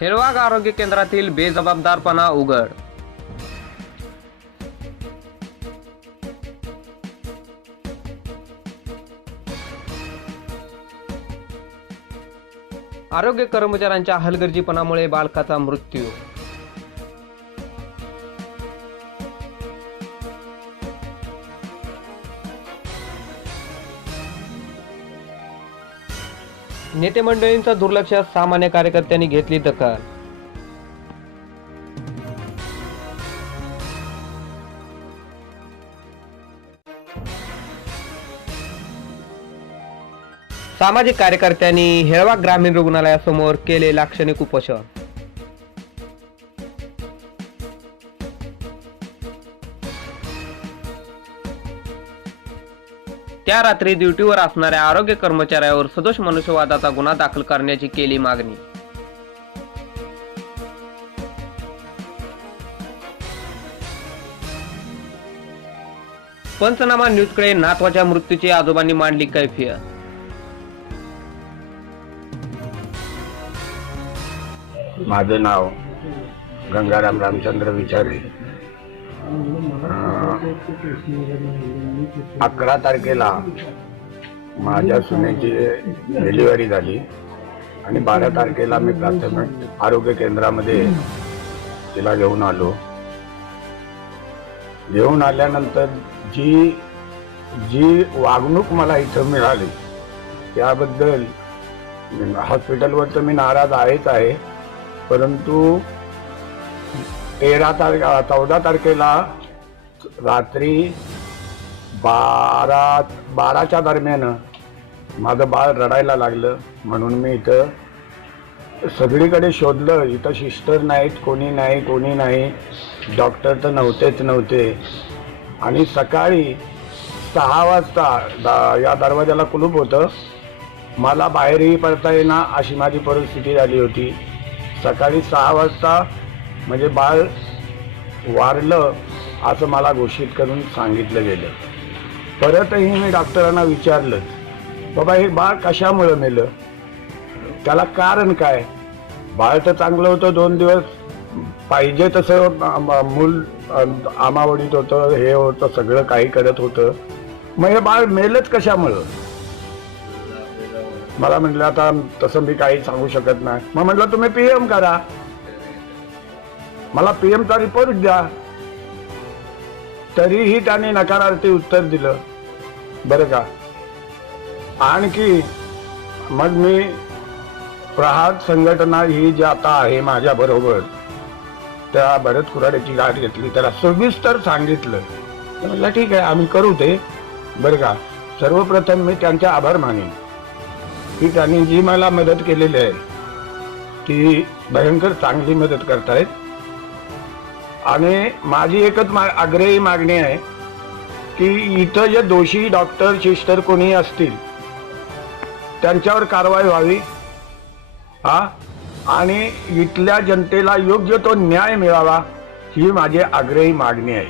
हेळवाग आरोग्य केंद्रातील बेजबाबदारपणा उघड. आरोग्य कर्मचाऱ्यांच्या हलगर्जीपणामुळे बालकाचा मृत्यू. नेते मंडळींचं दुर्लक्ष, सामान्य कार्यकर्त्यांनी घेतली दखल. सामाजिक कार्यकर्त्यांनी हेळवाग ग्रामीण रुग्णालयासमोर केले लाक्षणिक उपोषण. त्या रात्री ड्युटीवर असणाऱ्या आरोग्य कर्मचाऱ्यावर सदोष मनुष्यवादाचा गुन्हा दाखल करण्याची केली मागणी. पंचनामा न्यूजकडे नातवाच्या मृत्यूची आजोबांनी मांडली कैफियत. माझं नाव गंगाराम रामचंद्र विचारे. 11 तारखेला माझ्या सुनेची डिलिव्हरी झाली आणि 12 तारखेला मी प्राथमिक आरोग्य केंद्रामध्ये तिला घेऊन आलो. घेऊन आल्यानंतर जी वागणूक मला इथं मिळाली त्याबद्दल हॉस्पिटलवर तर मी नाराज आहे, परंतु 14 तारखेला रात्री 12च्या दरम्यान माझं बाळ रडायला लागलं. म्हणून मी इथं सगळीकडे शोधलं. इथं सिस्टर नाहीत, कोणी नाही, डॉक्टर तर नव्हते. आणि सकाळी 6 वाजता या दरवाजाला कुलूप होतं. मला बाहेरही पडता येईना अशी माझी परिस्थिती झाली होती. सकाळी 6 वाजता म्हणजे बाळ वारलं असं मला घोषित करून सांगितलं गेलं. परतही मी डॉक्टरांना विचारलं, बाबा हे बाळ कशामुळे मेलं, त्याला कारण काय. बाळ तर चांगलं होतं, 2 दिवस पाहिजे तसं मूल आमावडीत होतं, हे होतं, सगळं काही करत होतं. मग हे बाळ मेलंच कशामुळं. मला म्हटलं आता तसं मी काही सांगू शकत नाही. मग म्हटलं तुम्ही PM करा, मला PMचा रिपोर्ट द्या. तरीही त्याने नकारार्थी उत्तर दिलं बरं का. आणखी मग मी प्रहार संघटना ही जी आता आहे माझ्या बरोबर, त्या भरत कुराड्याची गाठ घेतली, त्याला सविस्तर सांगितलं. म्हटलं ठीक आहे आम्ही करू ते बरं का. सर्वप्रथम मी त्यांचे आभार मानेन की त्यांनी जी मला मदत केलेली आहे ती भयंकर चांगली मदत करतायत. आणि माझी एकच आग्रही मागणी आहे की इथं जे दोषी डॉक्टर सिस्टर कोणी असतील त्यांच्यावर कारवाई व्हावी आणि इथल्या जनतेला योग्य तो न्याय मिळावा ही माझी आग्रही मागणी आहे.